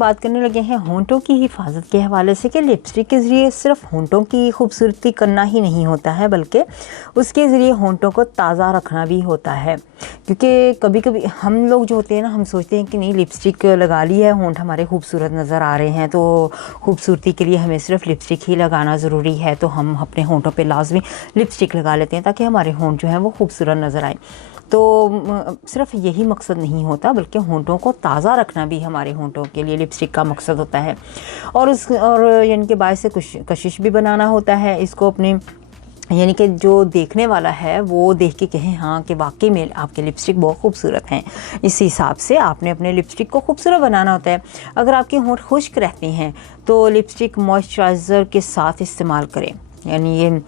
बात करने लगे हैं होंठों की हिफाजत के हवाले से कि लिपस्टिक के ज़रिए सिर्फ होंठों की खूबसूरती करना ही नहीं होता है, बल्कि उसके ज़रिए होंठों को ताज़ा रखना भी होता है। क्योंकि कभी कभी हम लोग जो होते हैं ना, हम सोचते हैं कि नहीं लिपस्टिक लगा ली है, होंठ हमारे खूबसूरत नज़र आ रहे हैं, तो खूबसूरती के लिए हमें सिर्फ लिपस्टिक ही लगाना ज़रूरी है, तो हम अपने होंठों पे लाजमी लिपस्टिक लगा लेते हैं ताकि हमारे होंठ जो हैं वो खूबसूरत नज़र आए। तो सिर्फ यही मकसद नहीं होता, बल्कि होंठों को ताज़ा रखना भी हमारे होंठों के लिए लिपस्टिक का मकसद होता है। और यानी कि बायस से कशिश भी बनाना होता है इसको अपने, यानी कि जो देखने वाला है वो देख के कहें हाँ कि वाकई में आपके लिपस्टिक बहुत खूबसूरत हैं। इस हिसाब से आपने अपने लिपस्टिक को खूबसूरत बनाना होता है। अगर आपके होंठ खुश्क रहते हैं तो लिपस्टिक मॉइस्चराइज़र के साथ इस्तेमाल करें। यानी ये,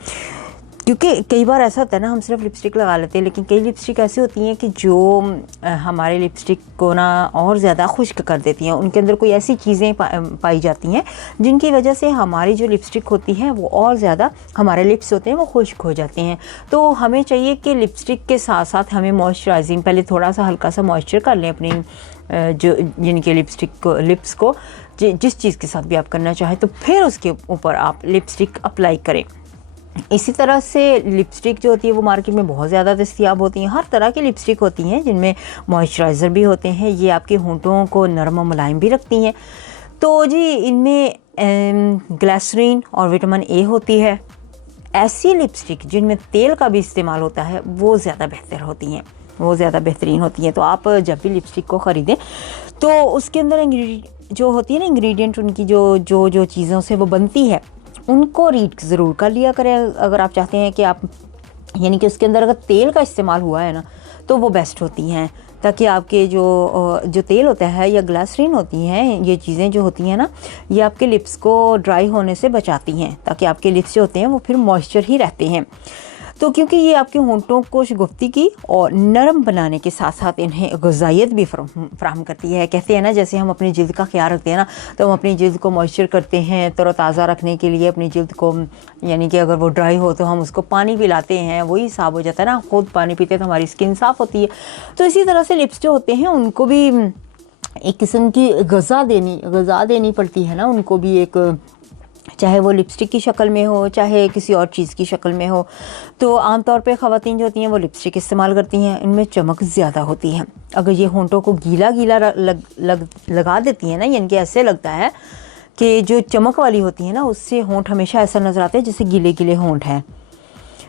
क्योंकि कई बार ऐसा होता है ना, हम सिर्फ लिपस्टिक लगा लेते हैं, लेकिन कई लिपस्टिक ऐसी होती हैं कि जो हमारे लिपस्टिक को ना और ज़्यादा खुश्क कर देती हैं। उनके अंदर कोई ऐसी चीज़ें पाई जाती हैं जिनकी वजह से हमारी जो लिपस्टिक होती है वो और ज़्यादा, हमारे लिप्स होते हैं वो खुश्क हो जाते हैं। तो हमें चाहिए कि लिपस्टिक के साथ साथ हमें मॉइस्चराइजिंग, पहले थोड़ा सा हल्का सा मॉइस्चर कर लें अपनी जो जिनके लिपस्टिक को, लिप्स को जिस चीज़ के साथ भी आप करना चाहें, तो फिर उसके ऊपर आप लिपस्टिक अप्लाई करें। इसी तरह से लिपस्टिक जो होती है वो मार्केट में बहुत ज़्यादा दस्तयाब होती हैं। हर तरह की लिपस्टिक होती हैं जिनमें मॉइस्चराइज़र भी होते हैं, ये आपके होंठों को नरम और मुलायम भी रखती हैं। तो जी इनमें ग्लिसरीन और विटामिन ए होती है। ऐसी लिपस्टिक जिनमें तेल का भी इस्तेमाल होता है वो ज़्यादा बेहतर होती हैं, वो ज़्यादा बेहतरीन होती हैं। तो आप जब भी लिपस्टिक को ख़रीदें तो उसके अंदर जो होती है ना इंग्रेडिएंट, उनकी जो चीज़ों से वो बनती है उनको रीड ज़रूर कर लिया करें। अगर आप चाहते हैं कि आप, यानी कि उसके अंदर अगर तेल का इस्तेमाल हुआ है ना तो वो बेस्ट होती हैं, ताकि आपके जो तेल होता है या ग्लिसरीन होती हैं, ये चीज़ें जो होती हैं ना, ये आपके लिप्स को ड्राई होने से बचाती हैं, ताकि आपके लिप्स जो होते हैं वो फिर मॉइस्चर ही रहते हैं। तो क्योंकि ये आपके होंठों को शगुफ्ती की और नरम बनाने के साथ साथ इन्हें ग़िज़ाइयत भी फराहम करती है। कहते हैं ना, जैसे हम अपनी जिल्द का ख्याल रखते हैं ना, तो हम अपनी जिल्द को मॉइस्चर करते हैं तरोताज़ा रखने के लिए अपनी जिल्द को, यानी कि अगर वो ड्राई हो तो हम उसको पानी पिलाते हैं, वही साफ़ हो जाता है ना। खुद पानी पीते तो हमारी स्किन साफ़ होती है। तो इसी तरह से लिप्स जो होते हैं उनको भी एक किस्म की ग़िज़ा देनी पड़ती है ना, उनको भी एक, चाहे वो लिपस्टिक की शक्ल में हो चाहे किसी और चीज़ की शक्ल में हो। तो आमतौर पे ख़वातीन जो होती हैं वो लिपस्टिक इस्तेमाल करती हैं, इनमें चमक ज़्यादा होती है। अगर ये होंठों को गीला लगा देती हैं ना, यानी कि ऐसे लगता है कि जो चमक वाली होती है ना उससे होंठ हमेशा ऐसा नज़र आते हैं जैसे गीले गीले होंठ हैं।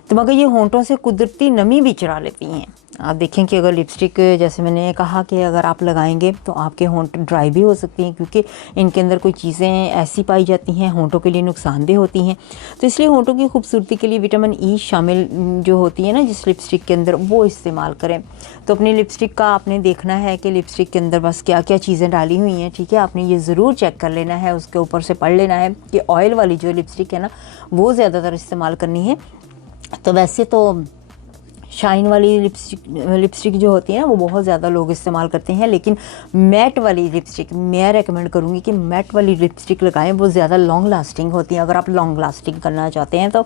तो मगर ये होंठों से कुदरती नमी भी चुरा लेती हैं। आप देखें कि अगर लिपस्टिक, जैसे मैंने कहा कि अगर आप लगाएंगे तो आपके होंठ ड्राई भी हो सकती हैं, क्योंकि इनके अंदर कोई चीज़ें ऐसी पाई जाती हैं होंठों के लिए नुकसानदेह होती हैं। तो इसलिए होंठों की खूबसूरती के लिए विटामिन ई शामिल जो होती है ना जिस लिपस्टिक के अंदर, वो इस्तेमाल करें। तो अपनी लिपस्टिक का आपने देखना है कि लिपस्टिक के अंदर बस क्या क्या चीज़ें डाली हुई हैं, ठीक है। आपने ये ज़रूर चेक कर लेना है, उसके ऊपर से पढ़ लेना है कि ऑयल वाली जो लिपस्टिक है ना वो ज़्यादातर इस्तेमाल करनी है। तो वैसे तो शाइन वाली लिपस्टिक जो होती है ना वो बहुत ज़्यादा लोग इस्तेमाल करते हैं, लेकिन मैट वाली लिपस्टिक मैं रेकमेंड करूँगी कि मैट वाली लिपस्टिक लगाएं, वो ज़्यादा लॉन्ग लास्टिंग होती हैं। अगर आप लॉन्ग लास्टिंग करना चाहते हैं तो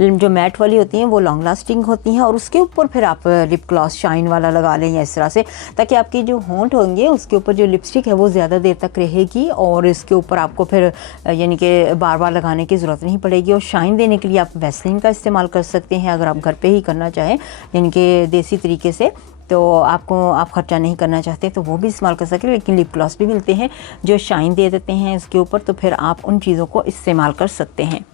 जो मैट वाली होती हैं वो लॉन्ग लास्टिंग होती हैं, और उसके ऊपर फिर आप लिप ग्लॉस शाइन वाला लगा लें या इस तरह से, ताकि आपकी जो होंठ होंगे उसके ऊपर जो लिपस्टिक है वो ज़्यादा देर तक रहेगी, और इसके ऊपर आपको फिर यानी कि बार बार लगाने की ज़रूरत नहीं पड़ेगी। और शाइन देने के लिए आप वैसलीन का इस्तेमाल कर सकते हैं अगर आप घर पर ही करना चाहें, यानी कि देसी तरीके से। तो आप ख़र्चा नहीं करना चाहते तो वो भी इस्तेमाल कर सकते हैं, लेकिन लिप ग्लॉस भी मिलते हैं जो शाइन दे देते हैं इसके ऊपर, तो फिर आप उन चीज़ों को इस्तेमाल कर सकते हैं।